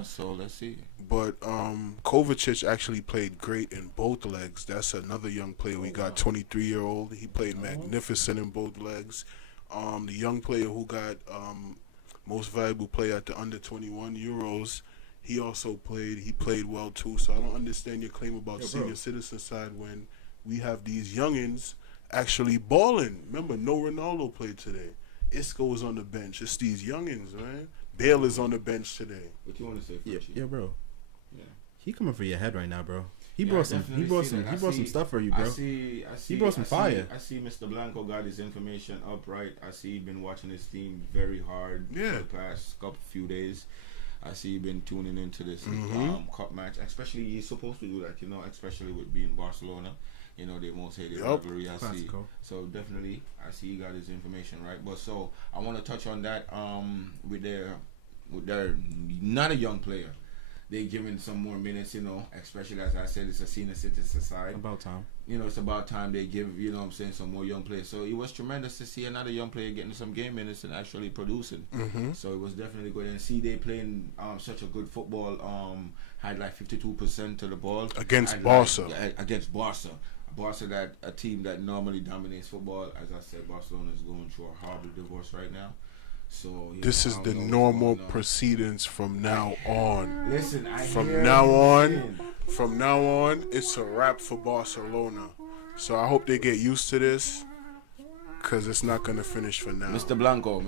us, so let's see. But Kovacic actually played great in both legs. That's another young player we got, 23-year-old. He played magnificent in both legs. The young player who got most valuable player at the under 21 Euros, he also played. He played well too. So I don't understand your claim about senior citizen side when we have these youngins actually balling. Remember, no Ronaldo played today. Isco was on the bench. It's these youngins, man. Bale is on the bench today. What you want to say, Frenchie? Yeah, bro. Yeah. He coming for your head right now, bro. He Yeah, brought I some. He definitely brought see some. that. He brought some stuff for you, bro. I see. He brought some fire. I see Mr. Blanco got his information up right. I see he been watching his team very hard for the past few days. I see he been tuning into this cup match. Especially he's supposed to do that, you know, especially with being Barcelona. You know, they most hated rivalry. I see. So definitely, I see he got his information right. But so I want to touch on that with their not a young player. They giving some more minutes, you know, especially as I said, it's a senior citizen side. About time. You know, it's about time they give, you know what I'm saying, some more young players. So it was tremendous to see another young player getting some game minutes and actually producing. So it was definitely good. And see they playing such a good football, had like 52% of the ball. Against Barca. Against Barca. Barca, that a team that normally dominates football. As I said, Barcelona is going through a horrible divorce right now. So this is the normal proceedings from now on. Listen, from now on, it's a wrap for Barcelona. So I hope they get used to this, because it's not going to finish for now. Mr. Blanco,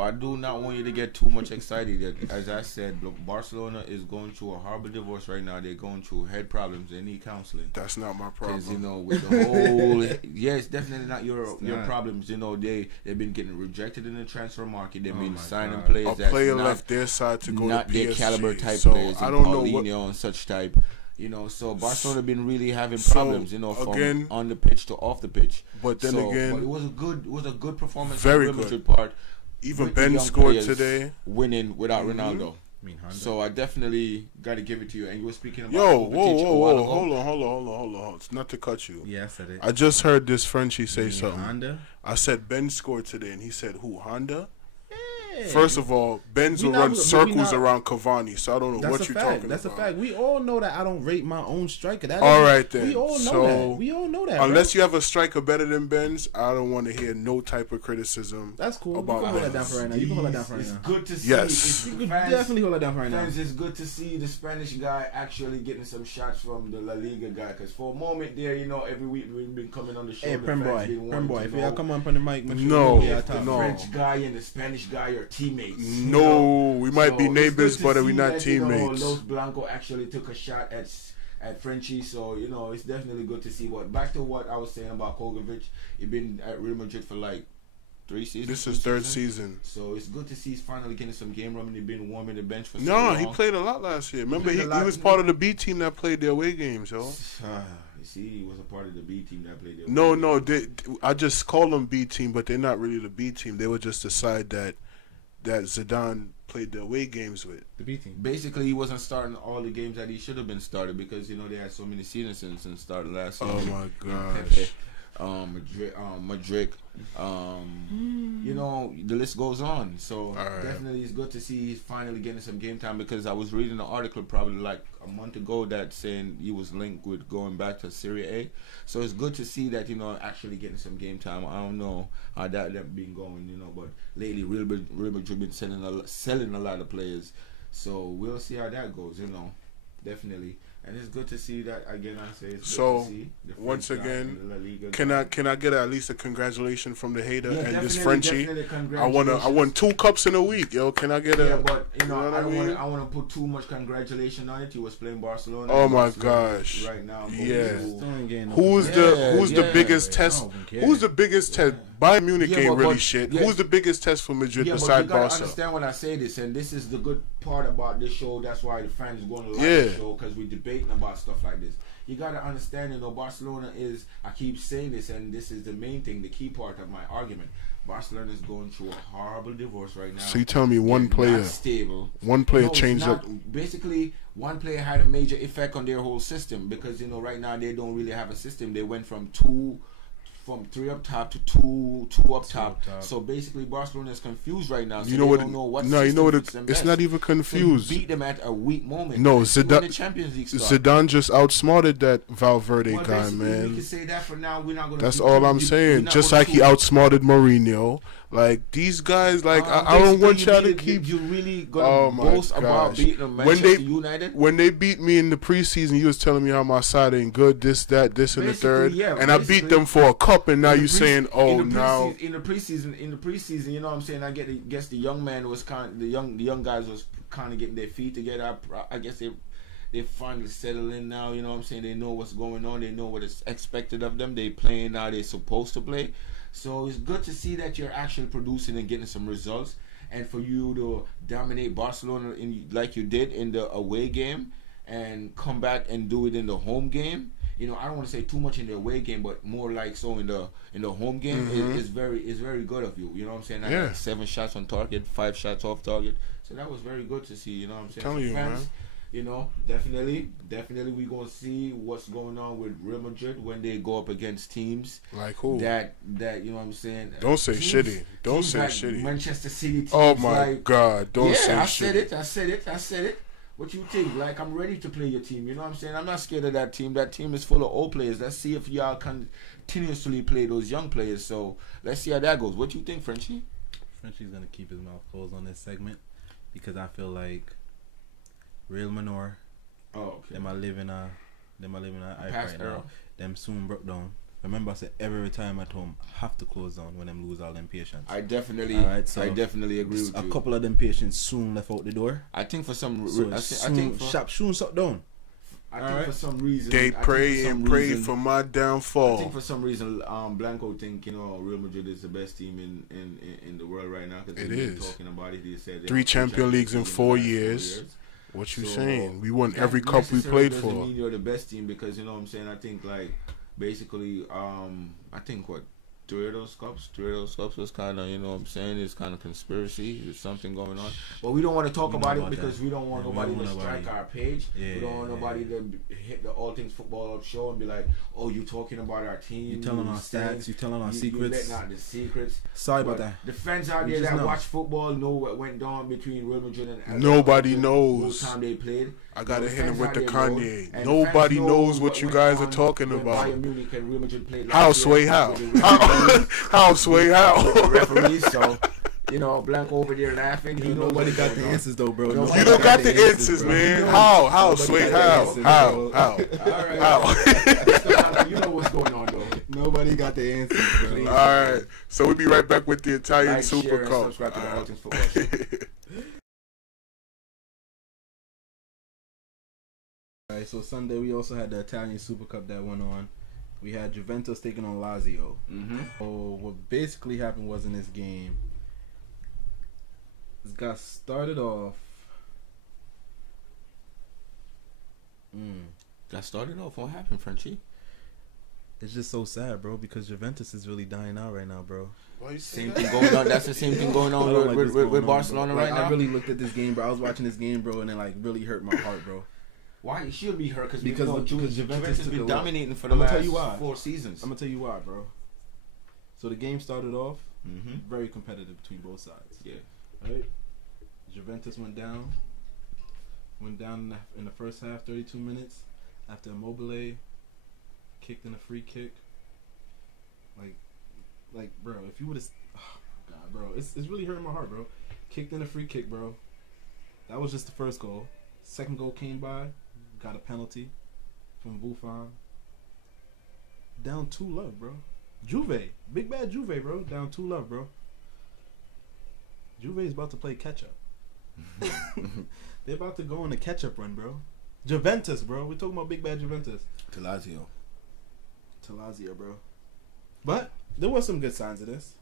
I do not want you to get too much excited. As I said, look, Barcelona is going through a horrible divorce right now. They're going through head problems. They need counseling. That's not my problem. Because, you know, with the whole... yeah, it's definitely not your problems. You know, they've been getting rejected in the transfer market. They've been signing players a player left their side to go not to PSG. Their caliber type so players. I don't know Paulinho and such type. You know, so Barcelona been really having problems, you know, from on the pitch to off the pitch. But then again, but it was a good performance. Very on the good. Part. Even Ben scored today, winning without Ronaldo. So I definitely got to give it to you. And you were speaking about whoa, hold on. It's not to cut you. Yeah, I said it. I just heard this Frenchie say something. Honda? I said Ben scored today, and he said who? Honda? First of all, Benz will run circles around Cavani, so I don't know what you're talking about. That's a fact. We all know that I don't rate my own striker. All right, then. We all know that. We all know that. Unless you have a striker better than Benz, I don't want to hear no type of criticism. That's cool. About you can hold that down for right now. You can hold that down for right now. It's good to see. Yes. You can definitely hold that down for right now. Fans, it's good to see the Spanish guy actually getting some shots from the La Liga guy. Because for a moment there, you know, every week we've been coming on the show. Hey, Prem boy, if y'all come on the mic, no, the French guy and the Spanish guy are teammates. No, we might be neighbors, but we're not teammates. You know, Los Blancos actually took a shot at Frenchie, so you know it's definitely good to see. But back to what I was saying about Kovacic, he's been at Real Madrid for like 3 seasons. This is third season. So it's good to see he's finally getting some game run. He's been warming the bench for so long. No, he played a lot last year. Remember, he was part of the B team that played their away games, yo. You see, he was a part of the B team that played their No, I just call them B team, but they're not really the B team. They were just the side that Zidane played the away games with. The B team. Basically, he wasn't starting all the games that he should have been started because, you know, they had so many seasons since started last season. Oh, my gosh. Madrid. You know, the list goes on. So definitely it's good to see he's finally getting some game time because I was reading an article probably like a month ago that saying he was linked with going back to Serie A. So it's good to see that, you know, actually getting some game time. I don't know how that been going, you know, but lately Real Madrid been selling a lot of players. So we'll see how that goes, you know. Definitely. And it's good to see that again. I say it's good to see. Once again, can I get at least a congratulation from the hater and this Frenchie? I won 2 cups in a week, yo. Can I get a? Yeah, but you know, I don't want to put too much congratulation on it. He was playing Barcelona. Oh my gosh! Right now, yeah. Who's the biggest test? Who's the biggest test? Bayern Munich ain't really shit. Who's the biggest test for Madrid besides Barca? You gotta understand when I say this, and this is the good part about this show. That's why the fans are going to like the show because we're debating about stuff like this. You gotta understand, you know, Barcelona is. I keep saying this, and this is the main thing, the key part of my argument. Barcelona is going through a horrible divorce right now. So you tell me one player, stable. One player changed up. Basically, one player had a major effect on their whole system because, you know, right now they don't really have a system. They went from from 3 up top to two up top. So basically, Barcelona is confused right now. So you know what? Don't know what no, you know what? It's not even confused. So you beat them at a weak moment. No, Zidane just outsmarted that Valverde guy, man. We can say that for now. We're not going to. That's all I'm saying. Just like he outsmarted Mourinho. Like these guys, like I don't want y'all to keep. You really gonna boast about beating them Manchester United? When they beat me in the preseason, you was telling me how my side ain't good. This, and the third, and I beat them for a cup, and now you saying, oh, now in the preseason, you know what I'm saying? I guess the young man was the young guys was kind of getting their feet together. I guess they finally settle in now. You know what I'm saying? They know what's going on. They know what is expected of them. They playing how they're supposed to play. So it's good to see that you're actually producing and getting some results, and for you to dominate Barcelona like you did in the away game, and come back and do it in the home game. You know, I don't want to say too much in the away game, but more like so in the home game is very good of you. You know what I'm saying? I got 7 shots on target, 5 shots off target. So that was very good to see. You know what I'm saying? Telling you, fans, man. You know, definitely we gonna see what's going on with Real Madrid when they go up against teams like who that you know what I'm saying. Don't say teams, shitty. Don't say like shitty. Manchester City teams. Oh my like, God! Don't say shitty. I said it. What you think? Like, I'm ready to play your team. You know what I'm saying? I'm not scared of that team. That team is full of old players. Let's see if y'all continuously play those young players. So let's see how that goes. What you think, Frenchie? Frenchie's gonna keep his mouth closed on this segment because I feel like Real Manor. Oh, okay. Them I live in a past right now. Them soon broke down. Remember I said every time at home have to close down when them lose all them patients. I definitely agree with you. A couple of them patients soon left out the door. I think for some shop soon shut down. I think for some reason they pray for my downfall. I think for some reason Blanco think Real Madrid is the best team in the world right now. It is. Talking about it, he said 3 Champions Leagues in 4 years. What you saying? We won every cup we played for. Doesn't mean you're the best team because you know what I'm saying. I think like basically I think what 3 of those cups was kind of, you know what I'm saying, it's kind of conspiracy. There's something going on. But we don't want to talk about it because we don't want nobody to strike our page. We don't want nobody to hit the All Things Football show and be like, oh, you talking about our team. You telling our stats. You telling our secrets. You letting out the secrets. Sorry about that. The fans out there that watch football know what went down between Real Madrid and nobody knows. The time they played. I gotta hit him with the Kanye. Nobody knows what you guys are talking about. How, Sway, how? How, Sway, how? Referees, so, you know, Blanco over there laughing. Nobody got the answers, though, bro. You don't got the answers, man. How, Sway, how? How? How? You know what's going on, though. Nobody got the answers, bro. All right. So we'll be right back with the Italian Super Cup. Subscribe to the All Things Football Show. Alright, so Sunday we also had the Italian Super Cup that went on. We had Juventus taking on Lazio. So what basically happened was in this game, it got started off. What happened, Frenchie? It's just so sad, bro, because Juventus is really dying out right now, bro. Same thing going on. That's the same thing going on with Barcelona right now. I really looked at this game, bro. I was watching this game, bro, and it like really hurt my heart, bro. Why it should be her? Because Juventus has been dominating for the last 4 seasons. I'm gonna tell you why, bro. So the game started off very competitive between both sides. Yeah. Right. Juventus went down in the first half, 32 minutes after Immobile kicked in a free kick. Like, bro, if you would have, oh my God, bro, it's really hurting my heart, bro. Kicked in a free kick, bro. That was just the first goal. Second goal came by. Got a penalty from Buffon. Down 2-0, bro. Juve. Big bad Juve, bro. Down 2-0, bro. Juve is about to play catch-up. They're about to go on a catch-up run, bro. Juventus, bro. We're talking about big bad Juventus. To Lazio, bro. But there were some good signs of this.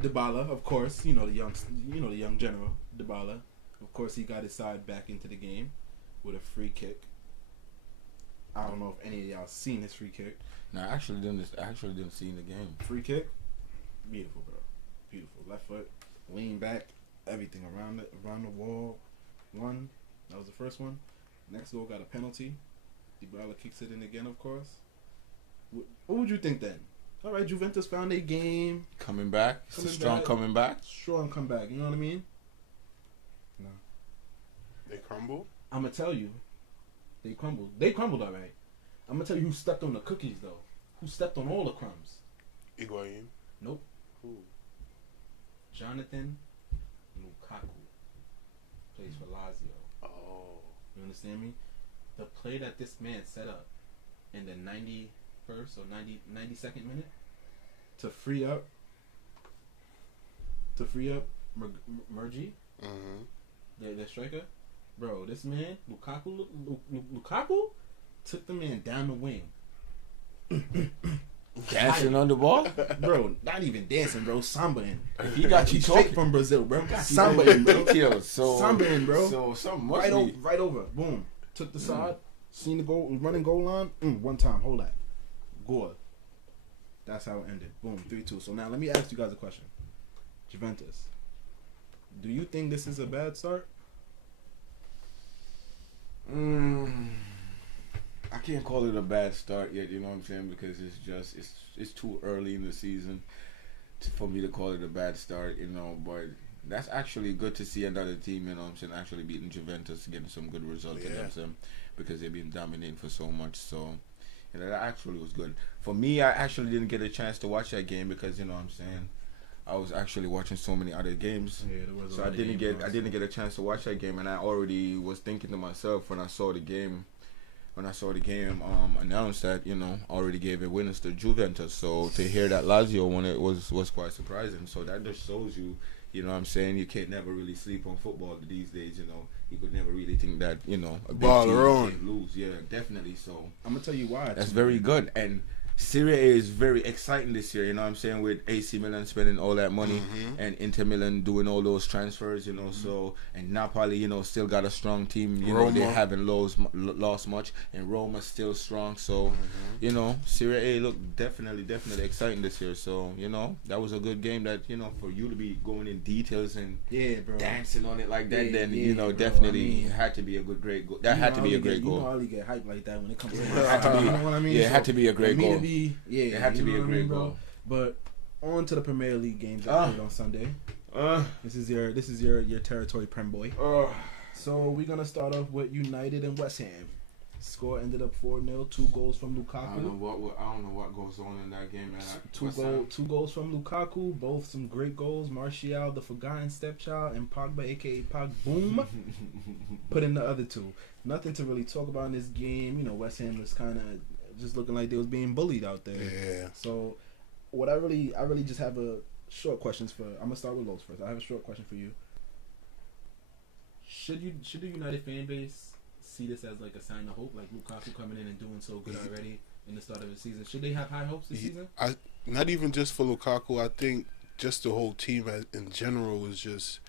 Dybala, of course. You know the young general. Dybala. Of course, he got his side back into the game with a free kick. I don't know if any of y'all seen this free kick. No, I actually didn't see in the game. Free kick, beautiful, bro. Beautiful. Left foot, lean back, everything around the wall. One, that was the first one. Next goal got a penalty. Dybala kicks it in again, of course. What would you think then? All right, Juventus found their game. Coming back. Strong comeback. Strong comeback. You know what I mean? No. They crumble? I'm going to tell you. They crumbled. They crumbled, all right. I'm going to tell you who stepped on the cookies, though. Who stepped on all the crumbs. Higuain? Nope. Who? Jonathan Lukaku. Plays for Lazio. Oh. You understand me? The play that this man set up in the 91st or 92nd minute to free up Murgy, the striker, bro. This man Lukaku took the man down the wing. Dancing on the ball, bro. Not even dancing, bro. Sambaing. He got you straight from Brazil, bro. Sambaing, bro. Sambaing, bro. So something must right over. Boom. Took the side. Seen the goal, running goal line. One time. Hold that. Goal. That's how it ended. Boom. 3-2. So now let me ask you guys a question. Juventus. Do you think this is a bad start? I can't call it a bad start yet, you know what I'm saying? Because it's too early in the season for me to call it a bad start, you know. But that's actually good to see another team, you know what I'm saying, actually beating Juventus, getting some good results, you know what I'm saying? Because they've been dominating for so much. So, you know, that actually was good. For me, I actually didn't get a chance to watch that game because, you know what I'm saying, I was actually watching so many other games. Yeah, there was so I didn't get a chance to watch that game, and I already was thinking to myself when I saw the game announced that, you know, already gave it winners to Juventus. So to hear that Lazio won it was quite surprising. So that just shows you, you know what I'm saying, you can't never really sleep on football these days, you know. You could never really think that, you know, a big team can lose. Yeah, definitely. So I'm gonna tell you why. That's very good. And Serie A is very exciting this year, you know what I'm saying, with AC Milan spending all that money and Inter Milan doing all those transfers, you know, so, and Napoli, you know, still got a strong team, you know, they haven't lost much, and Roma's still strong, so, you know, Serie A look definitely exciting this year, so, you know, that was a good game that, you know, for you to be going in details and dancing on it like that, then, you know, definitely had to be a great goal. That had to be a great goal. You know I only get hyped like that when it comes to you know what I mean? Yeah, it had to be a great goal. It had to be a great goal. But on to the Premier League games that played on Sunday. This is your territory, Prem boy. So we're gonna start off with United and West Ham. Score ended up 4-0. 2 goals from Lukaku. I don't know what goes on in that game, man. 2 goals from Lukaku. Both some great goals. Martial, the forgotten stepchild, and Pogba, aka Pog Boom, put in the other 2. Nothing to really talk about in this game. You know, West Ham was kind of just looking like they was being bullied out there. Yeah. So, what I really just have a short questions for. I'm gonna start with Los first. I have a short question for you. Should the United fan base see this as like a sign of hope, like Lukaku coming in and doing so good already in the start of the season? Should they have high hopes this season? Not even just for Lukaku. I think just the whole team in general is just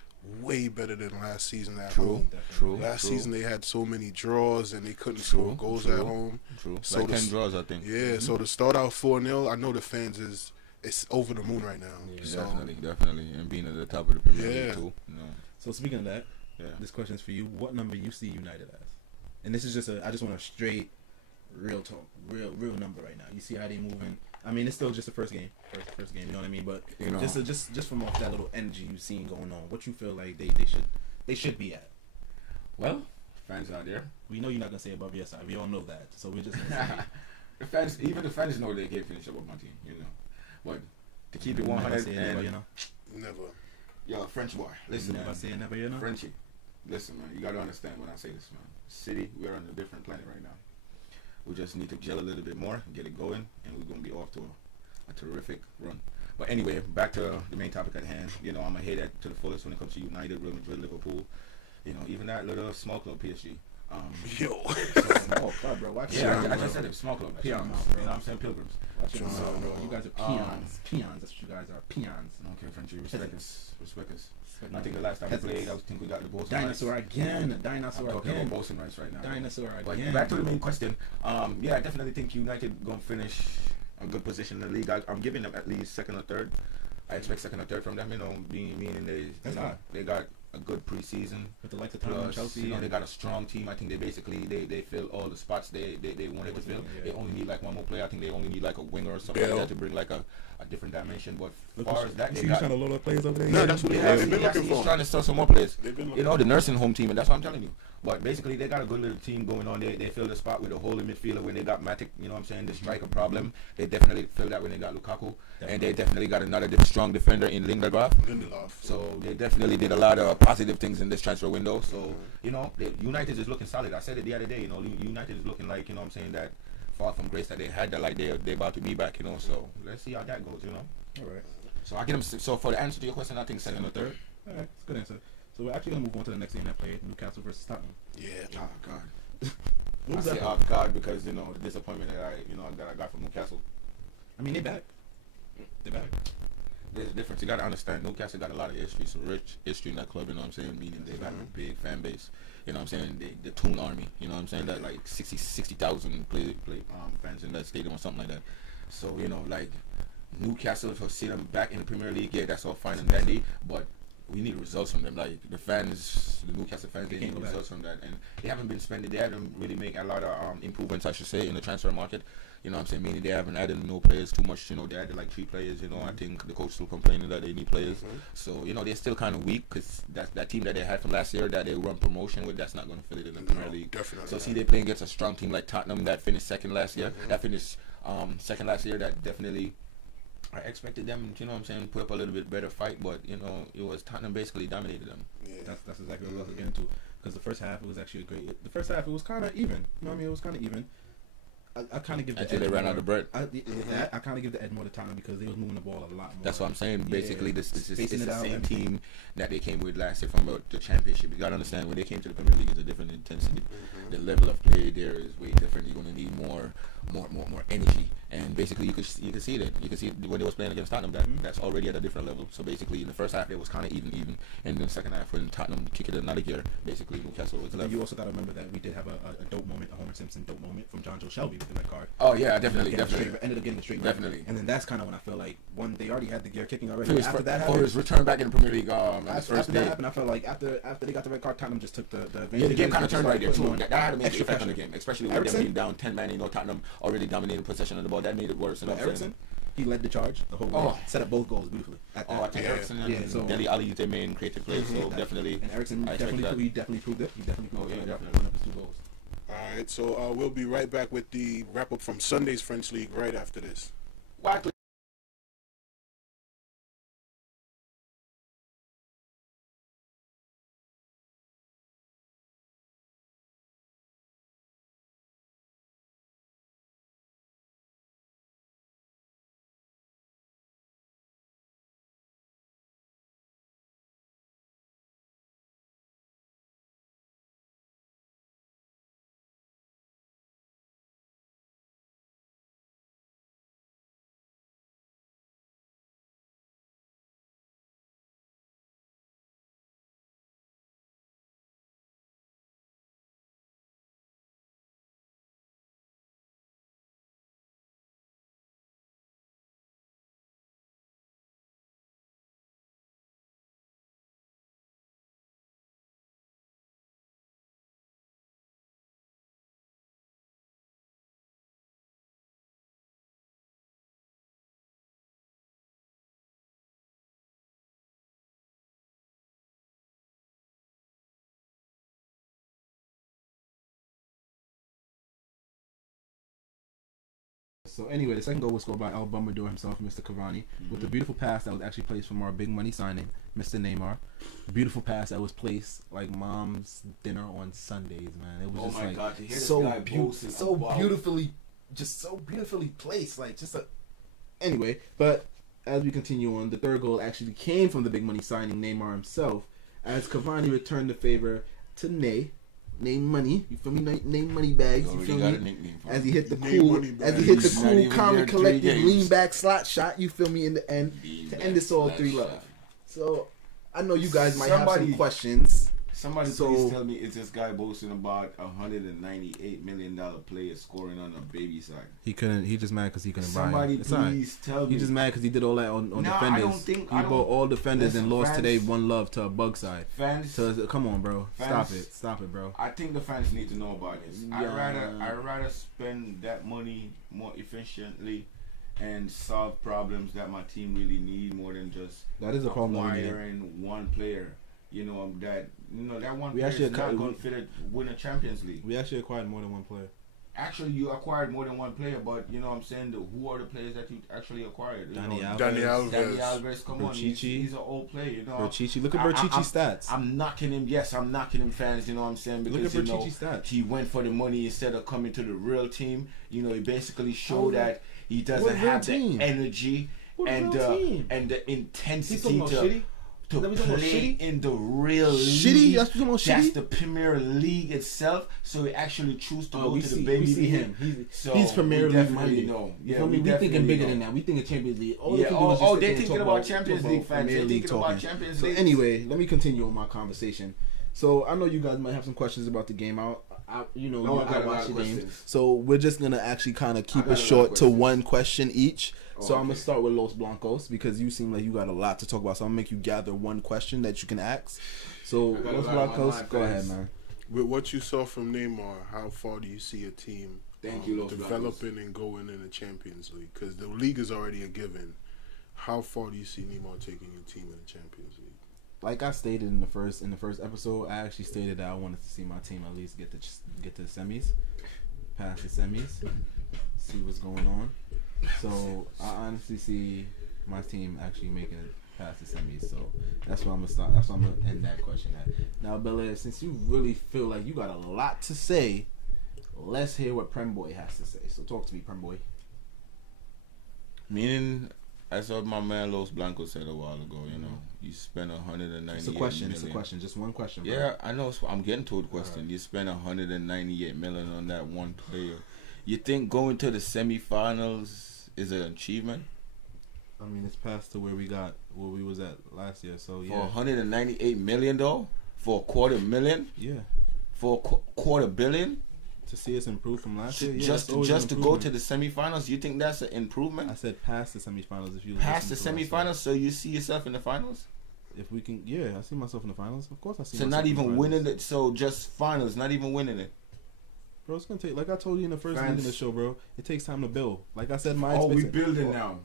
way better than last season at home. Last season they had so many draws and they couldn't score goals at home. So like 10 draws, I think. Yeah, so to start out 4-0, I know the fans it's over the moon right now. Yeah, so. Definitely, and being at the top of the Premier League too. No. So speaking of that, this question is for you. What number you see United as? And this is just I just want a straight, real talk, real number right now. You see how they moving. I mean, it's still just the first game. First game, you know what I mean? But you know, just from off that little energy you've seen going on, what you feel like they should be at? Well, fans out there, we know you're not gonna say above your side. We all know that, so we're just the fans know they can't finish up with my team, you know. But to keep it 100, never. Yo, French boy, listen, never man. Say never, you know. Frenchie, listen, man. You gotta understand when I say this, man. City, we're on a different planet right now. We just need to gel a little bit more, get it going, and we're gonna be off to a terrific run. But anyway, back to the main topic at hand. You know, I'm gonna hate that to the fullest when it comes to United, Real Madrid, Liverpool. You know, even that little small club PSG. Small club, bro. Watch I just said it, small club. Peons, bro. You know what I'm saying? Pilgrims. Watch your mouth, bro. You guys are peons. Peons. That's what you guys are. Peons. Okay, Frenchie, respect us. I think the last time we played, I think we got the Bolson Dinosaur rights. again. Dinosaur I'm talking again. about Bolson rights right now. Dinosaur but again. Back to the main question. Yeah, I definitely think United gonna finish a good position in the league. I'm giving them at least second or third. I expect second or third from them. You know, meaning they got a good preseason. With the likes of Tottenham and Chelsea, you know, they got a strong team. I think they basically they fill all the spots they wanted to fill. Yeah. They only need like one more player. I think they only need like a winger or something like that to bring like a different dimension. But as far as that, they got trying to load up players over there. No, that's what they've been looking for. He's trying to sell some more players. You know, the nursing home team, and that's what I'm telling you. But basically, they got a good little team going on. They filled the spot with a hole in midfielder when they got Matic. You know what I'm saying? The striker problem. They definitely filled that when they got Lukaku. And they definitely got another strong defender in Lindelof. So they definitely did a lot of positive things in this transfer window. So, you know, United is looking solid. I said it the other day, you know, United is looking like, you know what I'm saying, that far from grace that they had, that like they're about to be back, you know. So let's see how that goes, you know. All right. So I get them. So for the answer to your question, I think second or third. All right, that's a good answer. So we're actually gonna move on to the next game that played, Newcastle versus Tottenham. Yeah. Oh God. I say oh God because, you know, the disappointment that I got from Newcastle. I mean, they're back. They're back. There's a difference. You gotta understand. Newcastle got a lot of history, some rich history in that club. You know what I'm saying? Meaning they got a big fan base. You know what I'm saying? The Toon Army. You know what I'm saying? That like 60,000 fans in that stadium or something like that. So, you know, like Newcastle, to see them back in the Premier League, yeah, that's all fine and dandy, but we need results from them. Like the Newcastle fans, they need results from that, and they haven't been spending. They haven't really made a lot of improvements, I should say, in the transfer market. You know what I'm saying? Meaning they haven't added no players too much. You know, they added like 3 players. You know, I think the coach still complaining that they need players. So, you know, they're still kind of weak because that team that they had from last year that they run promotion with, that's not going to fit it in the Premier League. Definitely. So, see, they're playing against a strong team like Tottenham that finished second last year. That finished second last year. That definitely, I expected them, you know what I'm saying, put up a little bit better fight, but, you know, it was Tottenham basically dominated them. Yeah. That's exactly what I was getting to. Because the first half, it was actually a great... The first half, it was kind of even. You know what I mean? It was kind of even. I kind of give the until they ran out of bread. I kind of give the edge more to Tottenham because they was moving the ball a lot more. That's what I'm saying. Basically, this is the same team that they came with last year from the championship. You gotta understand, when they came to the Premier League, it's a different intensity. The level of play there is way different. You're gonna need more energy. And basically, you could see that. You could see when they was playing against Tottenham, that's already at a different level. So basically, in the first half, it was kind of even, and in the second half, when Tottenham kicked it another gear, basically Newcastle was left. You also got to remember that we did have a dope moment, a Homer Simpson dope moment from John Joe Shelby with the red card. Oh yeah, definitely. Ended up getting the straight. Definitely. And then that's kind of when I feel like they already had the gear kicking already. After that happened, or his return back in the Premier League. After that happened, I felt like after they got the red card, Tottenham just took the game kind of turned right there too. That had a major effect on the game, especially with them being down 10 man. You know, Tottenham already dominated possession of the ball. That made it worse. You know, Ericsson, he led the charge the whole way. Set up both goals beautifully. I think Ericsson and Dele Alli their main creative players. So definitely. And Ericsson definitely proved it. He definitely proved it. Definitely one of his 2 goals. All right, so we'll be right back with the wrap up from Sunday's French League right after this. So anyway, the second goal was scored by El Bombador himself, Mr. Cavani, with a beautiful pass that was actually placed from our big money signing, Mr. Neymar. Beautiful pass that was placed like mom's dinner on Sundays, man. It was so beautifully placed, like just a. Anyway, but as we continue on, the third goal actually came from the big money signing, Neymar himself, as Cavani returned the favor to Name Money, you feel me? Name Money Bags, you feel me? As he hit the cool, calm and collected lean back slot shot, you feel me? In the end, to end this all 3-love. So I know you guys might have some questions. Somebody please tell me, is this guy boasting about $198 million player scoring on a baby side? He couldn't. He just mad because he couldn't Somebody buy him. please tell me. He just mad because he did all that on defenders. He bought all defenders and lost today one love to a bug side. Fans, come on, bro. Fans, Stop it, bro. I think the fans need to know about this. Yeah. I'd rather spend that money more efficiently and solve problems that my team really need more than just that is a problem acquiring one player. That one player is not going to win a Champions League. We actually acquired more than one player. Actually, you acquired more than one player, but you know what I'm saying? Who are the players that you actually acquired? Dani Alves. Come on. He's an old player, you know. Berchichi. Look at Berchichi's stats. I'm knocking him. Yes, I'm knocking him, fans. You know what I'm saying? Because, look at Berchichi's stats. He went for the money instead of coming to the real team. You know, he basically showed that he doesn't have the energy and the intensity to play in the real league. That's the Premier League itself. So he actually choose to go to the baby league. Him. He's Premier League minded. We thinking bigger than that. We thinking Champions League. They're thinking about Champions League fans. They're thinking about Champions League. So anyway, let me continue with my conversation. So I know you guys might have some questions about the game. I watch the game. So we're just gonna actually kind of keep it short to one question each. So I'm gonna start with Los Blancos because you seem like you got a lot to talk about. So I'm gonna make you gather one question that you can ask. So Los Blancos, go ahead, man. With what you saw from Neymar, how far do you see a team developing and going in the Champions League? Because the league is already a given. How far do you see Neymar taking your team in the Champions League? Like I stated in the first episode, I actually stated that I wanted to see my team at least get to the semis, pass the semis, see what's going on. So I honestly see my team actually making it past the semis. So that's where I'm gonna start. That's where I'm gonna end that question at. Now, Belair, since you really feel like you got a lot to say, let's hear what Prem Boy has to say. So talk to me, Prem Boy. Meaning, as what my man Los Blancos said a while ago, you know, you spend 198 It's a question. million. It's a question. Just one question. Yeah, bro. I know. I'm getting to the question. Right. You spend 198 million on that one player. You think going to the semifinals is an achievement? I mean, it's past to where we was at last year. So yeah. For 198 million though, for $250,000. Yeah. For $250 million. To see us improve from last year. Yeah, just to go to the semifinals, you think that's an improvement? I said past the semifinals. If you past the semifinals, so you see yourself in the finals? If we can, yeah, I see myself in the finals. Of course, I see. So not even winning it. So just finals, not even winning it. Bro, it's gonna take. Like I told you in the first meeting of the show, bro. It takes time to build. Like I said, we building now,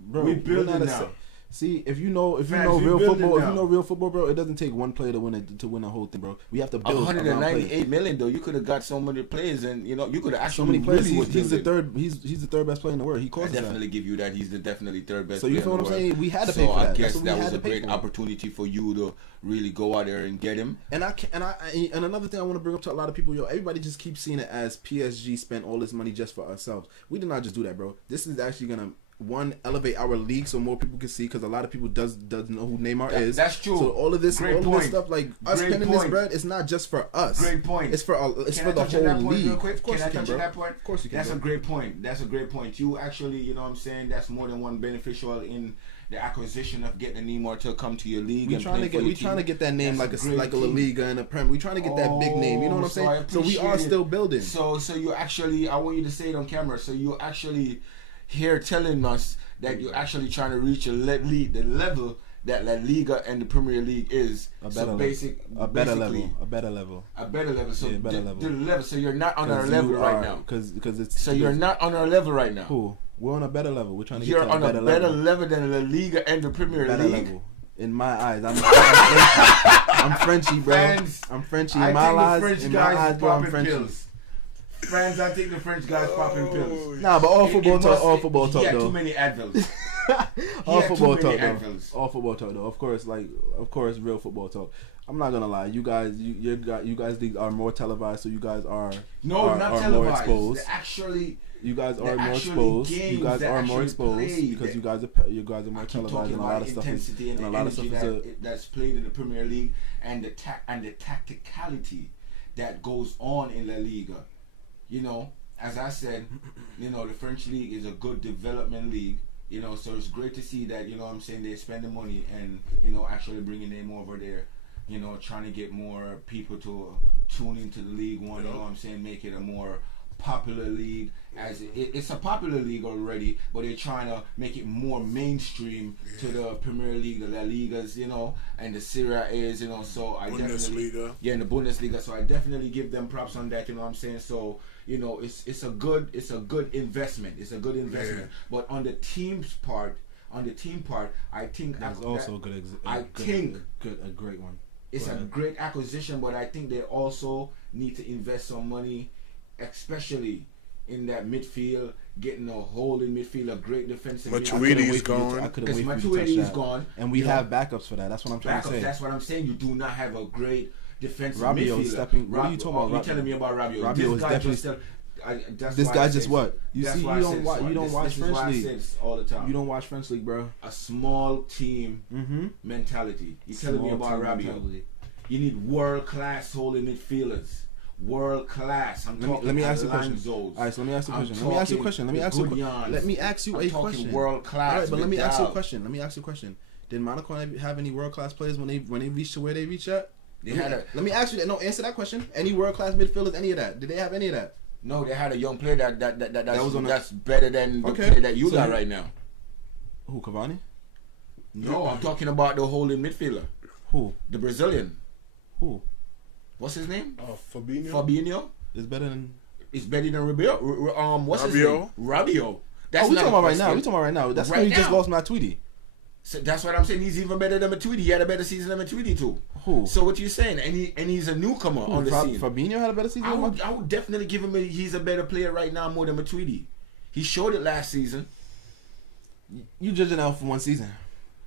bro. We building now. See, if you know real football, bro, it doesn't take one player to win a whole thing, bro. We have to build. 198 million though. You could have got so many players, and you could have actually so many players. He's the third. He's the third best player in the world. He caused I definitely give you that. He's the definitely third best. So you feel what I'm saying? We had to pay for that. I guess that was a great opportunity for you to really go out there and get him. And another thing I want to bring up to a lot of people, everybody just keeps seeing it as PSG spent all this money just for ourselves. We did not just do that, bro. This is actually gonna elevate our league so more people can see, because a lot of people doesn't know who Neymar is. That's true. So all of this stuff, like us spending this bread, it's not just for us. Great point. It's for the whole league. Of course you can, bro. That point? Of course you can. That's a great point. That's a great point. You actually, you know what I'm saying, that's more than one beneficial in the acquisition of getting Neymar to come to your league. We're trying to get that name like a La Liga and a Prem. We're trying to get that big name. You know what I'm saying? So we are still building. So you actually, I want you to say it on camera. So you actually here telling us that you're actually trying to reach the level that La Liga and the Premier League is. A better level. So the level. So you're not on our level right now. Because it's. So you're not on our level right now. Cool. We're on a better level. We're trying to get to a better level. You're on a better level than La Liga and the Premier League. Level. In my eyes, I'm Frenchy, bro. I'm Frenchy. In my eyes, bro, I'm Frenchy. Friends, I think the French guys popping pills. Nah, but all football talk though. He had too many Advils. All football talk though. Of course, real football talk. I'm not gonna lie, you guys are more televised, so you guys are not televised. More exposed. Actually, you guys are more exposed. You guys are more exposed because you guys are more televised, and a lot of stuff that's played in the Premier League, and the tacticality that goes on in La Liga. You know, as I said, the French league is a good development league. So it's great to see that, they're spending money and, actually bringing them over there you know, trying to get more people to tune into the League One. You know what I'm saying? Make it a more popular league. As it's a popular league already, but they're trying to make it more mainstream to the Premier League, the La Ligas, you know, and the Serie A's, you know. So I definitely, and the Bundesliga. So I definitely give them props on that. You know what I'm saying? So you know, it's a good investment. It's a good investment. Yeah. But on the team's part, I think that's also a good. I think a great one. It's a great acquisition, but I think they also need to invest some money, especially in that midfield, getting a hole in midfield, a great defensive. Matuidi is gone. Because Matuidi is gone, and we have backups for that. That's what I'm trying to say. That's what I'm saying. You do not have a great defensive Rabiot midfielder. Stepping. What are you talking about? You're telling me about Rabiot. Rabiot is definitely. This guy just what? You see, you don't watch French league all the time. You don't watch French league, bro. A small team mentality. You're telling me about Rabiot. You need world class holding midfielders. World class. Let me ask you a question. All right, so let me ask you a question. Let me ask you a question. World class. All right, but let me ask you a question. Did Monaco have any world class players when they reached to where they reached at? Let me ask you that. No, answer that question. Any world class midfielders? Any of that? Did they have any of that? No, they had a young player that's better than the player that you got right now. Who, Cavani? No, I'm talking about the holding midfielder. Who? The Brazilian. Who? What's his name? Fabinho. It's better than Rabiot. What's his name? Rabiot. That's we talking about right now. We talking about right now. That's why he just lost Matuidi. So that's what I'm saying. He's even better than Matuidi. He had a better season than Matuidi too. Who? So what you saying? And he's a newcomer on the scene. Fabinho had a better season. I would definitely give him. He's a better player right now more than Matuidi. He showed it last season. You judging out for one season.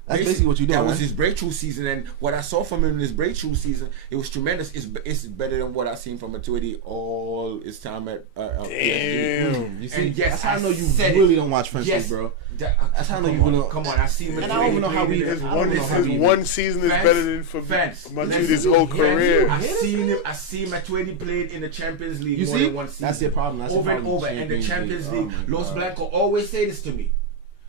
That's basically what you doing. That was his breakthrough season, and what I saw from him in his breakthrough season, it was tremendous. It's better than what I've seen from Matuidi all his time at Damn. You see, and yes, that's how I know you really don't watch French league, bro. That's how I know you really don't. Come on, I see Matuidi. And I don't even know how we. His one season is better than for Matuidi's whole career. I see Matuidi played in the Champions League more than one season. That's your problem. Over and over, and the Champions League. Los Blancos always say this to me.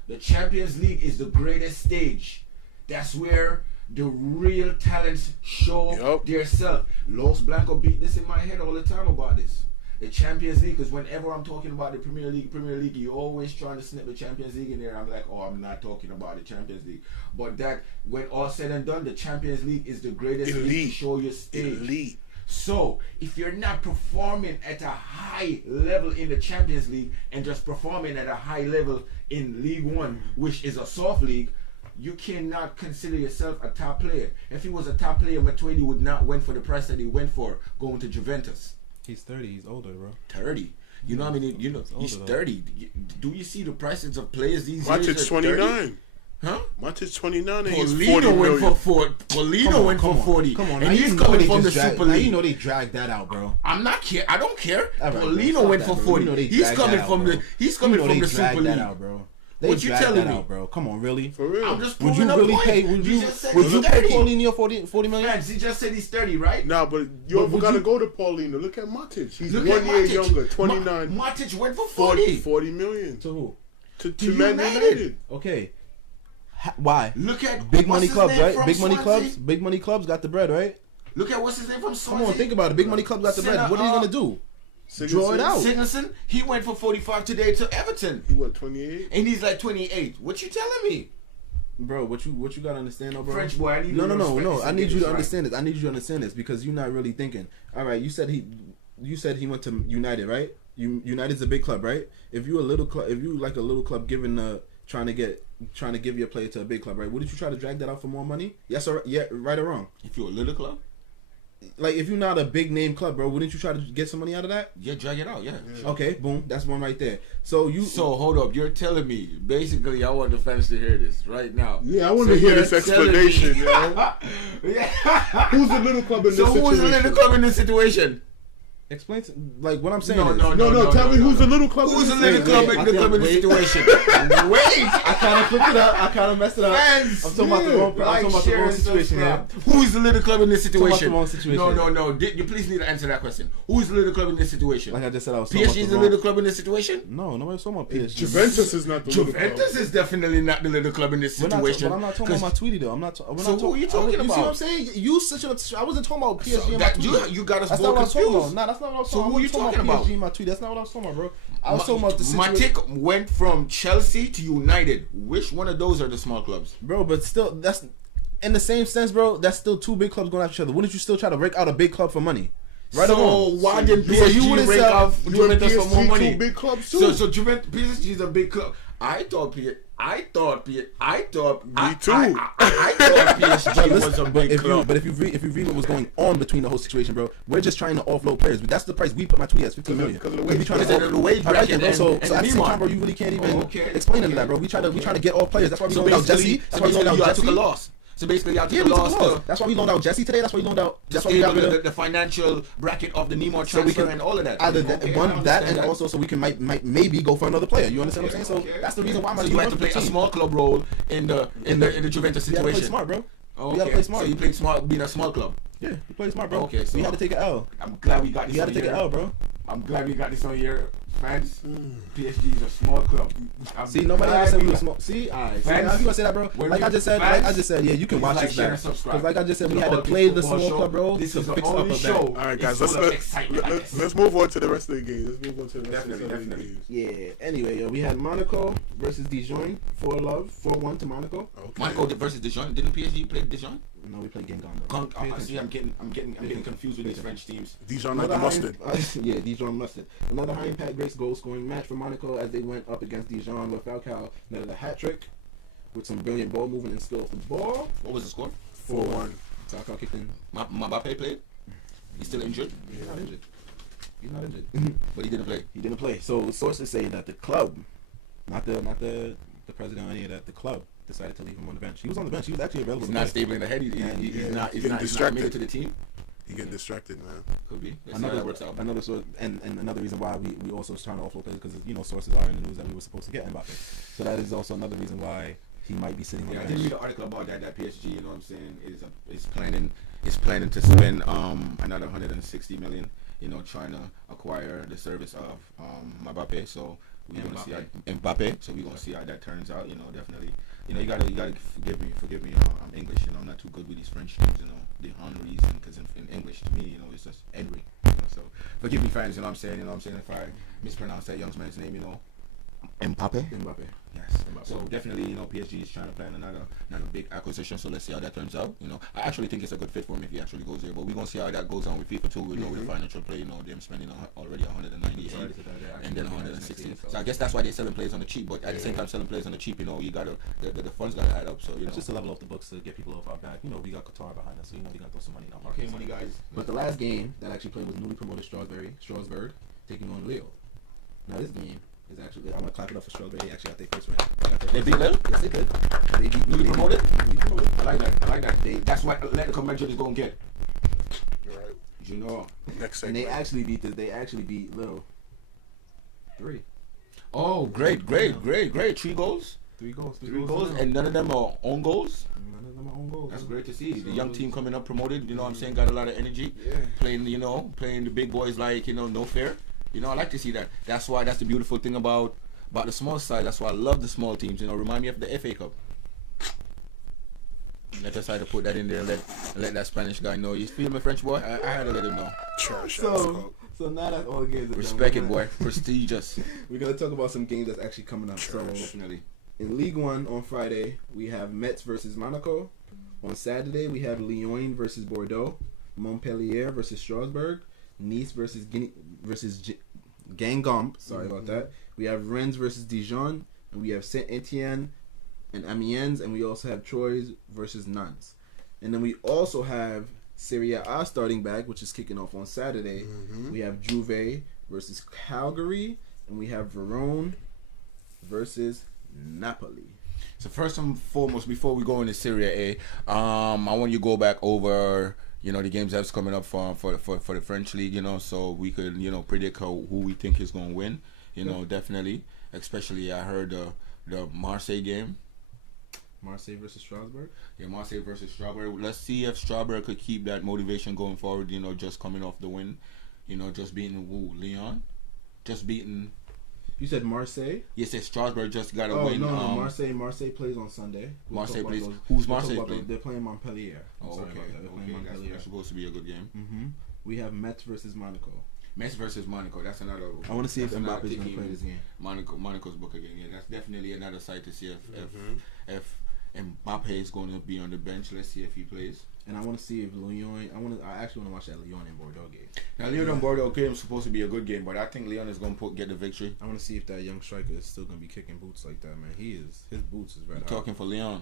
The Champions League is the greatest stage. That's where the real talents show their self. Los Blancos beat this in my head all the time about this. The Champions League, because whenever I'm talking about the Premier League, you're always trying to snip the Champions League in there. I'm like, oh, I'm not talking about the Champions League. But that, when all said and done, the Champions League is the greatest league to show your stage. Elite. So, if you're not performing at a high level in the Champions League and just performing at a high level in League One, which is a soft league, you cannot consider yourself a top player. If he was a top player, Matuidi would not went for the price that he went for going to Juventus. He's 30. He's older, bro. 30. You know what I mean? You know, he's 30. Do you see the prices of players these days? Matic 29. Huh? Matic 29 and he's 40 million. Paulino went for 40. Come on. And he's coming from the Super League. You know they dragged that out, bro. I don't care. Right, Paulino went for 40. You know he's coming from the Super League. Out, bro. What you telling me, bro? Come on, really? For real? I'm just proving a point. Would you pay Paulinho 40 million? Fans, he just said he's 30, right? Nah, but you gotta go to Paulino. Look at Matic. He's 1 year younger, 29. Matic went for 40. 40 million. To who? To Man United. Okay. Why? Look at big money clubs, right? Big money clubs got the bread, right? Look at what's his name from Swansea. Come on, think about it. Big money clubs got the bread. What are you gonna do? Draw it out. Sigurdsson, he went for 45 today to Everton. He what, 28? And he's like 28. What you telling me? Bro, what you gotta understand though, bro? French boy, I need No. I need you to understand this. I need you to understand this because you're not really thinking. All right, you said he went to United, right? United's a big club, right? If you like a little club trying to give your player to a big club, right? Wouldn't you try to drag that out for more money? Yes or yeah, right or wrong? If you're a little club? Like, if you're not a big name club, bro, wouldn't you try to get some money out of that? Yeah, drag it out, yeah. Okay, boom, that's one right there. So hold up, you're telling me, basically, I want the fans to hear this right now. Yeah, I want to hear this explanation, yo. Yeah. Who's the little club in this situation? So who's the little club in this situation? Explain to, like what I'm saying. No. Tell me who's the little club. Who's the little club in the situation? Wait, I kind of flipped it up. I kind of messed it up. Fans, I'm talking about the wrong situation here. Who's the little club in this situation? The wrong situation. No. You please need to answer that question. Who's the little club in this situation? Like I just said, I was. PSG is the little club in this situation. No, nobody's talking about PSG. Juventus is not the little club. Juventus is definitely not the little club in this situation. But I'm not talking about my Tweety though. I'm not. So who are you talking about? You see what I'm saying? You such a. I wasn't talking about PSG. You got us both confused. Nah, that's not what I was talking about. So who are you talking about? PSG, my tweet. That's not what I was talking about, bro. I was talking about the situation. My tick went from Chelsea to United. Which one of those are the small clubs? Bro, but still, that's in the same sense, bro. That's still two big clubs going at each other. Wouldn't you still try to break out a big club for money? Right or wrong? So why didn't PSG break out Juventus for more money? Two big clubs too. So Juventus, PSG is a big club. I thought PSG was a big club. But if you read what was going on between the whole situation, bro, we're just trying to offload players. That's the price we put my tweet as 15 million. Because of the wage bracket. So at the same time, bro, you really can't even explain any of that, bro. We try to get all players. That's why we loaned out Jesse. That's why we loaned out Jesse. Took a loss. So basically, y'all took a loss. That's why we loaned out Jesse today. That's why we loaned out. That's why we got the financial bracket of the Nemo transfer and all of that. Either that and also so we can maybe go for another player. You understand what I'm saying? So that's the reason why. So you had to play a small club role in the Juventus situation. You had to play smart, bro. Okay. You had to play smart. So you played smart, being a small club. Yeah, you played smart, bro. Okay, so we had to take an L. I'm glad we got this. You had to take an L, bro. I'm glad we got this on here. Fans, PSG is a small club. See, nobody ever said we were small. See, alright. How you gonna say that, bro? Like I just said, yeah, you can watch this back. Because like I just said, we had to play the small club role to fix up a bag. Alright, guys, let's move on to the rest of the game. Definitely. Yeah. Anyway, we had Monaco versus Dijon. 4-1 to Monaco. Monaco versus Dijon. Didn't PSG play Dijon? No, we played Guingamp. See, I'm getting confused with these French teams. Dijon like the mustard. Yeah, Dijon mustard. Another high impact, great goal scoring match for Monaco as they went up against Dijon, where Falcao netted a hat trick with some brilliant ball movement and skill off the ball. What was the score? 4-1. Falcao kicked in. Mbappe played. He's still injured. He's not injured. But he didn't play. He didn't play. So sources say that the club, not the president or any of that, the club decided to leave him on the bench. He was on the bench. He was actually available. He's not stable in the head. He's not committed to the team. He get distracted, man. Could be. Another source, and another reason why we also trying to offload players because sources are in the news that we were supposed to get Mbappe. So that is also another reason why he might be sitting on the bench. I did read an article about that PSG, you know what I'm saying, is planning to spend another 160 million, trying to acquire the service of Mbappe. So we're gonna see Mbappe. So we're gonna see how that turns out. Definitely. You gotta forgive me. I'm English. I'm not too good with these French names. The Henrys, because in English to me, it's just Henry. So forgive me, fans. You know what I'm saying. If I mispronounce that young man's name, Mbappe. Yes. Mbappe. So definitely, PSG is trying to plan another big acquisition. So let's see how that turns out. I actually think it's a good fit for him if he actually goes there. But we're gonna see how that goes on with FIFA too. We know with the financial play, them spending already 198 and then 160. So I guess that's why they're selling players on the cheap. But at the same time, selling players on the cheap, you gotta the funds gotta add up. So it's just to level up the books to get people off our back. We got Qatar behind us, so we gotta throw some money in our pockets. Okay, money guys. But the last game that actually played was newly promoted Strasbourg taking on Lille. Now this game is actually, I'm gonna clap it up for Strasbourg. They actually got their first win. They beat Lille? Yes, they did. They beat newly promoted. I like that. That's what Atletico Madrid is gonna get. You're right. Next segment. And they actually beat Lille 3. Oh, great. 3 goals. 3 goals. 3 goals, and none of them are own goals. None of them are own goals. That's great to see. The young team coming up promoted. You know what I'm saying? Got a lot of energy. Yeah. Playing the big boys like no fair. I like to see that. That's the beautiful thing about the small side. That's why I love the small teams. Remind me of the FA Cup. Let us try to put that in there and let that Spanish guy know. You feel me, French boy? I had to let him know. So now that all the games are respect it, boy. Prestigious. We're gonna talk about some games that's actually coming up. So definitely. In League 1 on Friday, we have Metz versus Monaco. On Saturday, we have Lyon versus Bordeaux, Montpellier versus Strasbourg, Nice versus Guingamp. Sorry about that. We have Rennes versus Dijon, and we have Saint Etienne and Amiens, and we also have Troyes versus Nantes. And then we also have Serie A starting back, which is kicking off on Saturday. We have Juve versus Calgary, and we have Verona versus Napoli. So first and foremost, before we go into Serie A, I want you to go back over you know, the games that's coming up for the French league, you know, so we could, you know, predict who we think is going to win, you know, definitely. Especially, I heard the Marseille game. Marseille versus Strasbourg? Yeah, Marseille versus Strasbourg. Let's see if Strasbourg could keep that motivation going forward, you know, just coming off the win. You know, just beating Lyon. Just beating... You said Marseille? Yes, Strasbourg just got a win. No, Marseille plays on Sunday. Marseille plays. Who's Marseille playing? They're playing Montpellier. Okay. That's supposed to be a good game. Mm-hmm. We have Metz versus Monaco. Metz versus Monaco. That's another. I want to see if Mbappe's going to play this game. Monaco's book again. Yeah, that's definitely another side to see if Mbappe is going to be on the bench. Let's see if he plays. And I want to see if Lyon. I actually want to watch that Lyon and Bordeaux game. Now, Lyon and Bordeaux game is supposed to be a good game, but I think Lyon is going to get the victory. I want to see if that young striker is still going to be kicking boots like that, man. His boots is right. Talking for Lyon.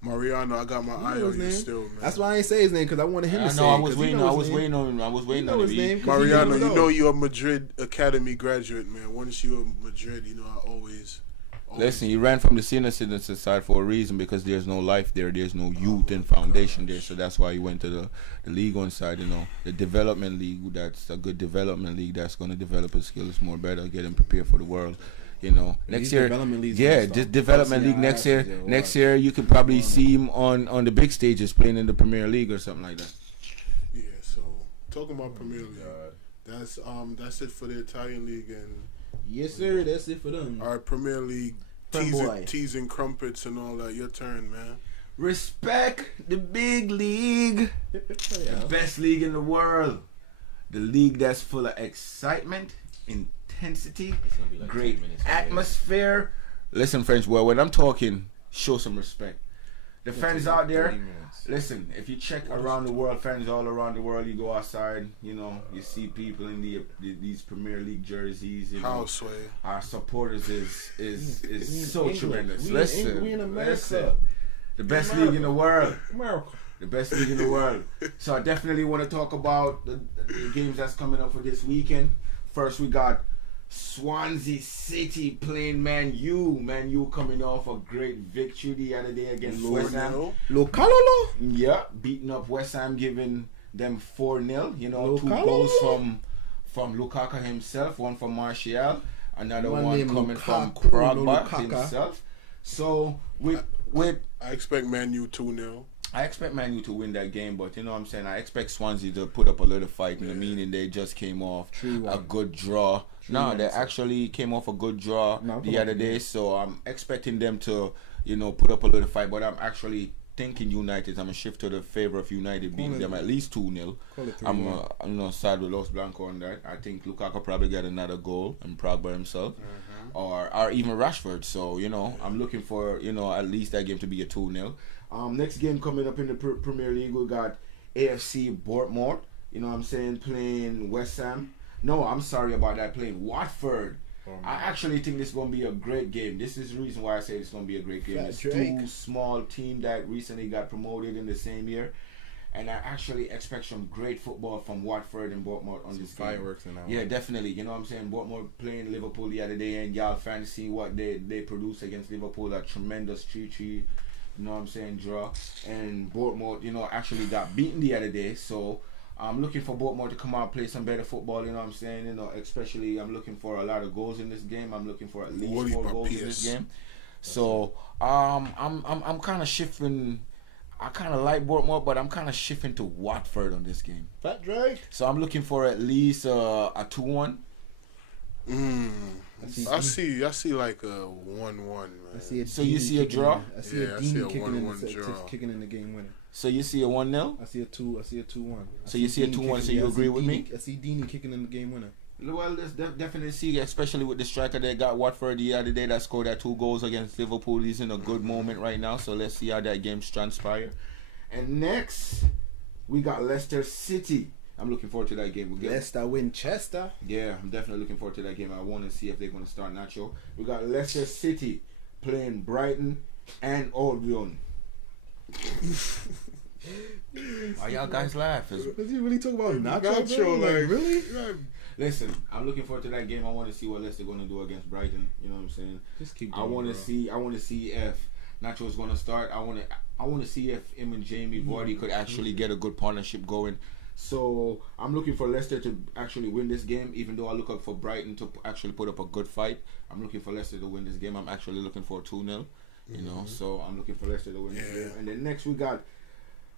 Mariano, I got my eye on you still, man. That's why I ain't say his name, because I wanted him to say it. I was waiting on his name. Mariano, you know you're a Madrid Academy graduate, man. Once you're Madrid, you know I always. Listen, you ran from the senior citizen side for a reason, because there's no life there, there's no youth and foundation there, so that's why you went to the League One side, you know, the development league. That's a good development league that's going to develop his skills more better, get him prepared for the world. You know, next year, this development league next year you could probably see him on the big stages playing in the Premier League or something like that. Yeah. So talking about Premier League, that's it for the Italian league, and yes, sir, that's it for them. Our Premier League teas and crumpets and all that. Your turn, man. Respect the big league, the best league in the world, the league that's full of excitement, intensity, like great atmosphere. Listen, French boy, when I'm talking, show some respect. The fans out there, listen, if you check around the world, fans all around the world, you go outside, you know, you see people in these Premier League jerseys. You know, our supporters is so tremendous. Listen, the best league in the world. The best league in the world. So I definitely want to talk about the games that's coming up for this weekend. First, we got Swansea City playing Man U. Man U coming off a great victory the other day against West Ham. Yeah, beating up West Ham, giving them 4-0. You know, 2 goals from Lukaku himself, one from Martial, another one coming from Pogba himself. So I expect Man U 2-0. I expect Man U to win that game, but you know what I'm saying, I expect Swansea to put up a little fight, in the meaning they just came off a good draw. No, they actually came off a good draw the other day, so I'm expecting them to, you know, put up a little fight, but I'm actually thinking United. I'm going to shift to the favor of United beating them at least 2-0. I'm side with Los Blancos on that. I think Lukaku probably get another goal and Pogba himself. Or even Rashford. So, you know, I'm looking for, you know, at least that game to be a 2-0. Next game coming up in the Premier League, we got AFC Bournemouth, you know what I'm saying, playing West Ham. No, I'm sorry about that, playing Watford. I actually think this is going to be a great game. This is the reason why I say it's going to be a great game. It's 2 small teams that recently got promoted in the same year. And I actually expect some great football from Watford and Bournemouth on this game. Fireworks in that one. Yeah, definitely. You know what I'm saying? Bournemouth playing Liverpool the other day, and y'all fancy what they produced against Liverpool. A tremendous 3-3, you know what I'm saying, draw. And Bournemouth, you know, actually got beaten the other day. So I'm looking for Bournemouth to come out and play some better football, you know what I'm saying? You know, especially I'm looking for a lot of goals in this game. I'm looking for at least 4 goals in this game. So I'm kind of shifting. I kind of like Bournemouth, but I'm kind of shifting to Watford on this game. Fat Drake. So I'm looking for at least a 2-1. I see like a 1-1, man. So you see a draw? I see a 1-1 draw. Kicking in the game winner. So you see a 1-0? I see a 2-1. So you see a 2-1, so you agree with me? I see Dini kicking in the game winner. Well, let's definitely see, especially with the striker they got Watford the other day that scored that 2 goals against Liverpool. He's in a good moment right now, so let's see how that game's transpire. And next, we got Leicester City. I'm looking forward to that game. Leicester Winchester. Yeah, I'm definitely looking forward to that game. I want to see if they're going to start Nacho. We got Leicester City playing Brighton and Albion. Why y'all guys laugh? Does he really talk about Nacho? Like, really? Listen, I'm looking forward to that game. I want to see what Leicester going to do against Brighton. You know what I'm saying? Just keep going, I want to see if Nacho is going to start. I want to I want to see if him and Jamie Vardy could actually get a good partnership going. So I'm looking for Leicester to actually win this game, even though I look up for Brighton to actually put up a good fight. I'm looking for Leicester to win this game. I'm actually looking for 2-0, you know. So I'm looking for Leicester to win this game. And then next we got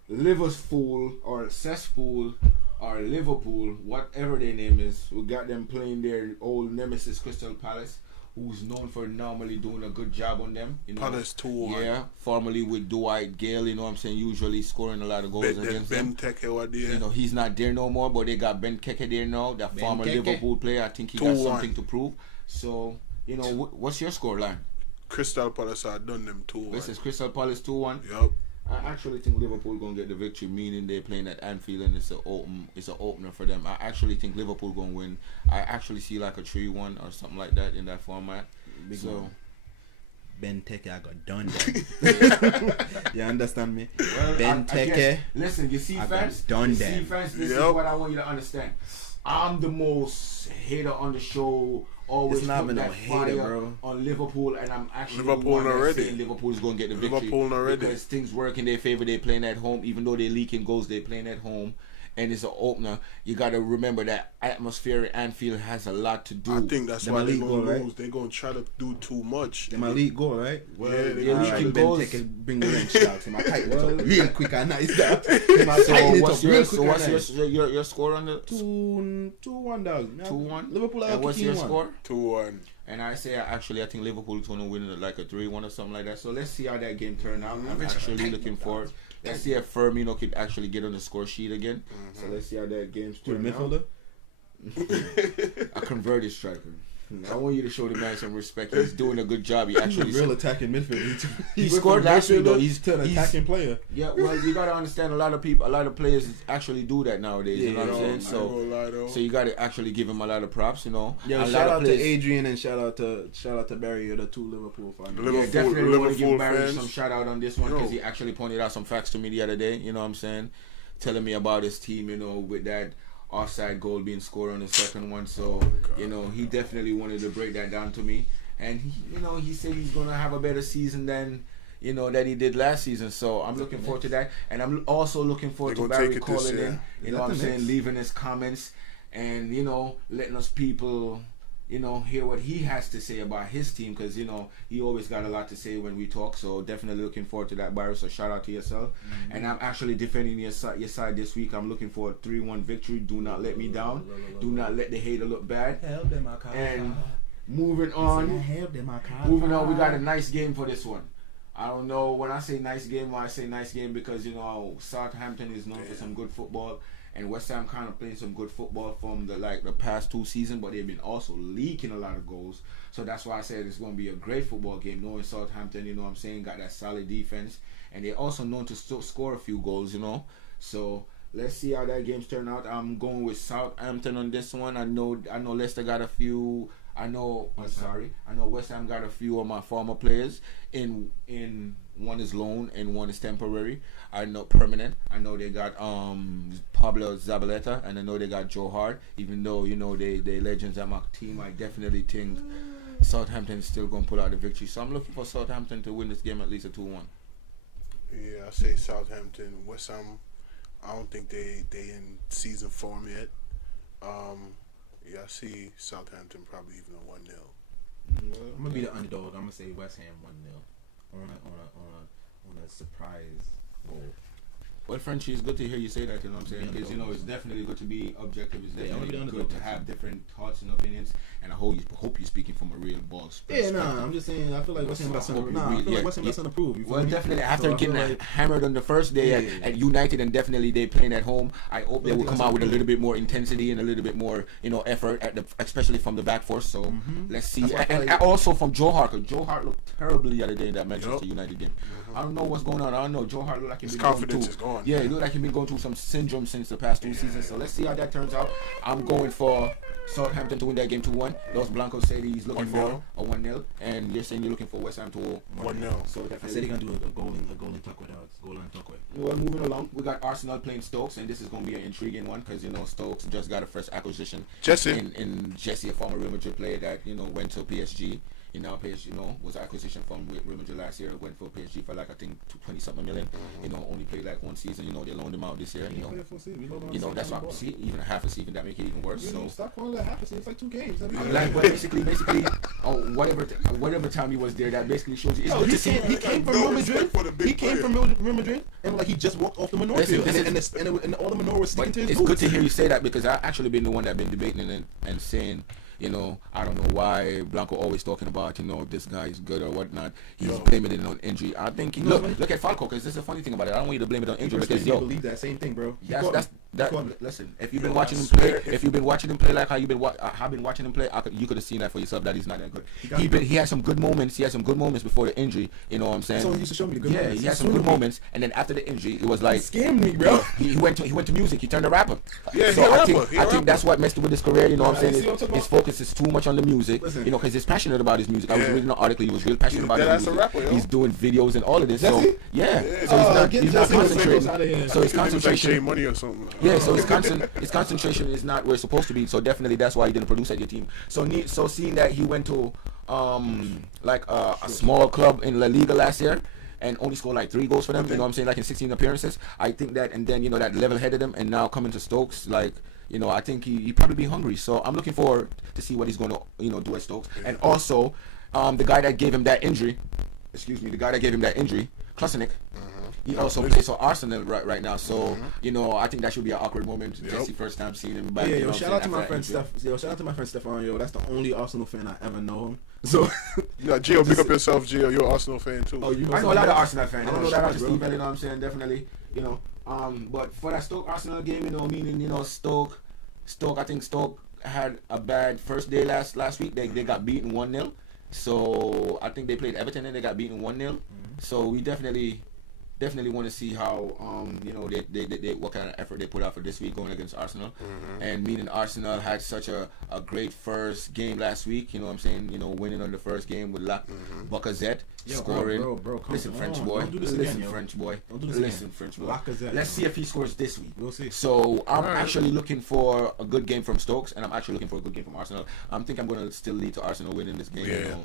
Liverpool or Cesspool or Liverpool, whatever their name is. We got them playing their old nemesis Crystal Palace, who's known for normally doing a good job on them. You know? Palace 2-1. Yeah, formerly with Dwight Gale, you know what I'm saying, usually scoring a lot of goals against them. You know, he's not there no more, but they got Ben Keke there now, that former Liverpool player. I think he got something to prove. So, you know, what's your score line? Crystal Palace, I done them 2-1. This is Crystal Palace 2-1. Yep. I actually think Liverpool gonna get the victory, meaning they're playing at Anfield and it's an opener for them. I actually think Liverpool gonna win. I actually see like a 3-1 or something like that in that format. So Benteke, I got done then. You understand me? Well, Benteke. Listen, you see, fans. Done See, fans. This is what I want you to understand. I'm the most hater on the show. Always put that fire on Liverpool, and I'm actually saying Liverpool's going to get the victory because things work in their favor. They're playing at home, even though they're leaking goals. They're playing at home, and it's an opener. You got to remember that atmosphere at Anfield has a lot to do. I think that's why they're going to lose. They're going to try to do too much. They're my league goal, right? Well, they're leaking goals. Bring the wrench out. I tighten it up real quick and nice. So what's your score on the 2-1, dog? 2-1. Liverpool. And what's your score? 2-1. And I say I think Liverpool's gonna win like a 3-1 or something like that. So let's see how that game turn out. I'm actually looking for. Let's see if Firmino could actually get on the score sheet again. So let's see how that game's turn out. A converted striker. I want you to show the man some respect. He's doing a good job. He actually real attacking midfielder. He scored last week though. He's still an attacking player. Yeah, well, you gotta understand a lot of players actually do that nowadays. You know what I'm saying? So you gotta actually give him a lot of props. You know. Yeah. Shout out to Adrian and shout out to Barry, the two Liverpool fans. Definitely want to give Barry some shout out on this one because he actually pointed out some facts to me the other day. You know what I'm saying? Telling me about his team. You know, with that offside goal being scored on the second one, so you know he definitely wanted to break that down to me, and he said he's gonna have a better season than that he did last season. So I'm looking forward to that, and I'm also looking forward to Barry calling in. You know what I'm saying, leaving his comments, and letting us people hear what he has to say about his team, because he always got a lot to say when we talk. So definitely looking forward to that, Barry. So shout out to yourself. And I'm actually defending your side this week. I'm looking for a 3-1 victory. Do not let me down. Do not let the hater look bad. And moving on, we got a nice game for this one. I don't know when I say nice game, why I say nice game, because Southampton is known for some good football. And West Ham kind of playing some good football from the past 2 seasons, but they've been also leaking a lot of goals. So that's why I said it's going to be a great football game, knowing Southampton, got that solid defense. And they're also known to still score a few goals, So let's see how that game's turn out. I'm going with Southampton on this one. I know Leicester got a few. I know West Ham got a few of my former players. In one is loan and one is temporary. I know permanent. I know they got Pablo Zabaleta, and I know they got Joe Hart. Even though they legends at my team, I definitely think Southampton is still going to pull out the victory. So I'm looking for Southampton to win this game at least a 2-1. Yeah, I say Southampton. West Ham, I don't think they in season form yet. Yeah, I see Southampton probably even a 1-0. I'm gonna be the underdog. I'm gonna say West Ham 1-0 on a surprise goal. Well, Frenchie, it's good to hear you say that. You know what I'm saying? Because it's definitely good to be objective. It's definitely good to have different thoughts and opinions. And I hope you're speaking from a real boss. Yeah, I'm just saying. I feel like West Ham got something. West Ham got something to prove. Well, definitely after getting hammered on the first day at United, and definitely they playing at home. I hope they will come out with a little bit more intensity and a little bit more, effort especially from the back force. So let's see. And also from Joe Hart, because Joe Hart looked terribly the other day in that Manchester United game. I don't know what's going on. I don't know. Joe Hart looked like his confidence is gone. Yeah, it looked like he's been going through some syndrome since the past 2 seasons. So let's see how that turns out. I'm going for Southampton to win that game 2-1. Los Blancos say he's looking for a 1-0, and you're saying you're looking for West Ham to 1-0. So I said he's gonna do a goal and tuck with us. Goal and tuck with. Well, moving along, we got Arsenal playing Stokes, and this is gonna be an intriguing one because Stokes just got a fresh acquisition in Jesse, a former Real Madrid player that went to PSG. PSG, was acquisition from Real Madrid last year. Went for PSG for like I think 20-something million. Only played like one season. They loaned him out this year. That's what I see. Even a half a season that make it even worse. So stop calling that half a season. It's like 2 games. But basically, whatever time he was there, that basically shows you. He came from Real Madrid. He came from Real Madrid, and like he just walked off the manure field, and all the manure was sticking to his boots. It's good to hear you say that because I actually been the one that been debating and saying, I don't know why Blanco always talking about, this guy is good or whatnot. He's blaming it on injury. I think look at Falco, because this is a funny thing about it. I don't want you to blame it on injury because believe that same thing, bro. Listen, if you've been watching him play, like how you've been watching him play, you could have seen that for yourself that he's not that good. He had some good moments. He had some good moments before the injury. You know what I'm saying? So he used to show me the good moments. He had some good moments, and then after the injury, it was like scammed me, bro. He went to music. He turned a rapper. Yeah, so I think that's what messed with his career. You know what I'm saying? His focus is too much on the music. Because he's passionate about his music. I was reading an article. He was real passionate about his music. Rapper, he's doing videos and all of this. So he's not concentrating. So his concentration. Money or something. Yeah. So his concentration is not where it's supposed to be. So definitely that's why he didn't produce at your team. So seeing that he went to a small club in La Liga last year and only scored like 3 goals for them. You know what I'm saying? Like in 16 appearances. I think that, and then that level-headed him, and now coming to Stokes, like. I think he probably be hungry. So I'm looking forward to see what he's going to, do at Stokes. And also, the guy that gave him that injury, Klusenik, he also plays for Arsenal right now. So, I think that should be an awkward moment. Jesse, first time seeing him back. Yeah, shout out to my friend Stefan. That's the only Arsenal fan I ever known. So, Gio, pick up yourself, Gio. You're an Arsenal fan too. I know a lot of Arsenal fans. Shout out to Steve, you know what I'm saying? Definitely, but for that Stoke Arsenal game, meaning Stoke, I think Stoke had a bad first day last week. They got beaten 1-0. So I think they played Everton and they got beaten 1-0. So we definitely want to see how they what kind of effort they put out for this week going against Arsenal. And meaning Arsenal had such a great first game last week. You know what I'm saying? Winning on the first game with Lacazette scoring. Bro, listen, French boy. French boy. Lacazette. Let's see if he scores this week. We'll see. So I'm actually looking for a good game from Stokes, and I'm actually looking for a good game from Arsenal. I think I'm going to still lead to Arsenal winning this game. Yeah.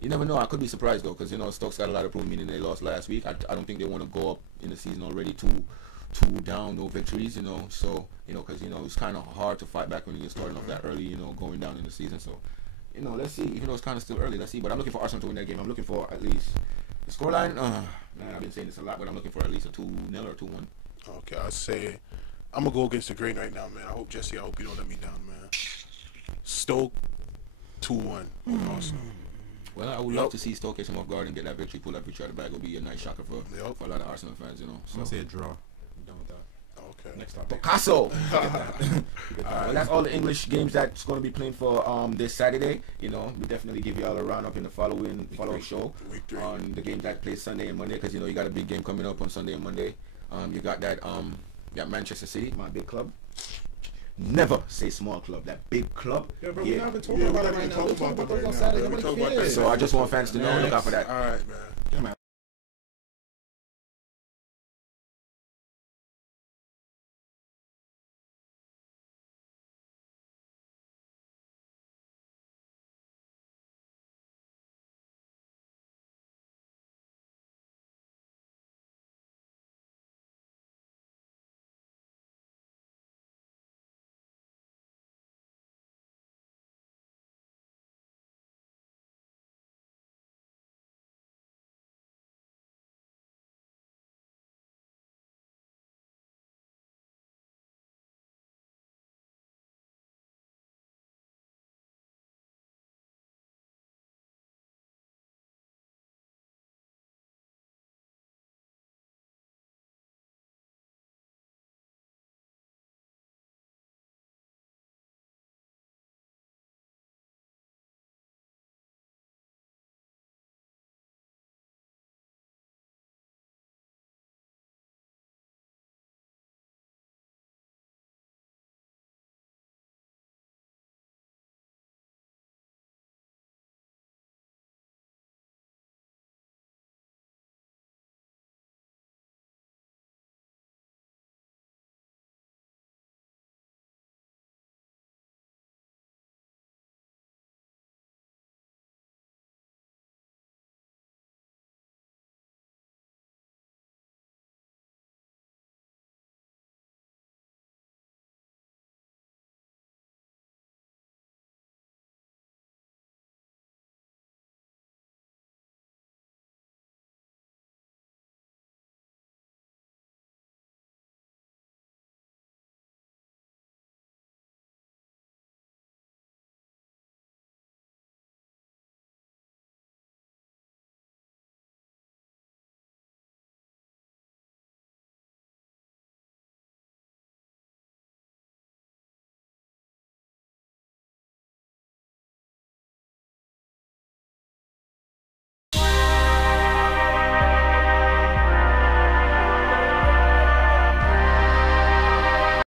You never know. I could be surprised though, because Stokes got a lot of proof, meaning they lost last week. I don't think they want to go up in the season already two down, no victories. So because it's kind of hard to fight back when you're starting off that early. Going down in the season. So let's see. Even though it's kind of still early, let's see. But I'm looking for Arsenal to win that game. I'm looking for at least the scoreline. Man, I've been saying this a lot, but I'm looking for at least a 2-0 or 2-1. Okay, I say I'm gonna go against the grain right now, man. I hope Jesse, you don't let me down, man. Stoke 2-1 on Arsenal. Well, I would love to see Stoke catch him off guard and get that victory, pull that victory out of the bag. It would be a nice shocker for a lot of Arsenal fans, So. I'm going to say a draw. I'm done with that. Okay. Next topic. Picasso! Well, that's all the English games that's going to be playing for this Saturday. We definitely give you all a roundup in the following show on the games that play Sunday and Monday, because, you got a big game coming up on Sunday and Monday. You got that, Manchester City, my big club. Never say small club. That big club. Yeah, bro, we're not even talking about it right now. We're talking about those on Saturday. So I just want fans to know. Look out for that. All right, man.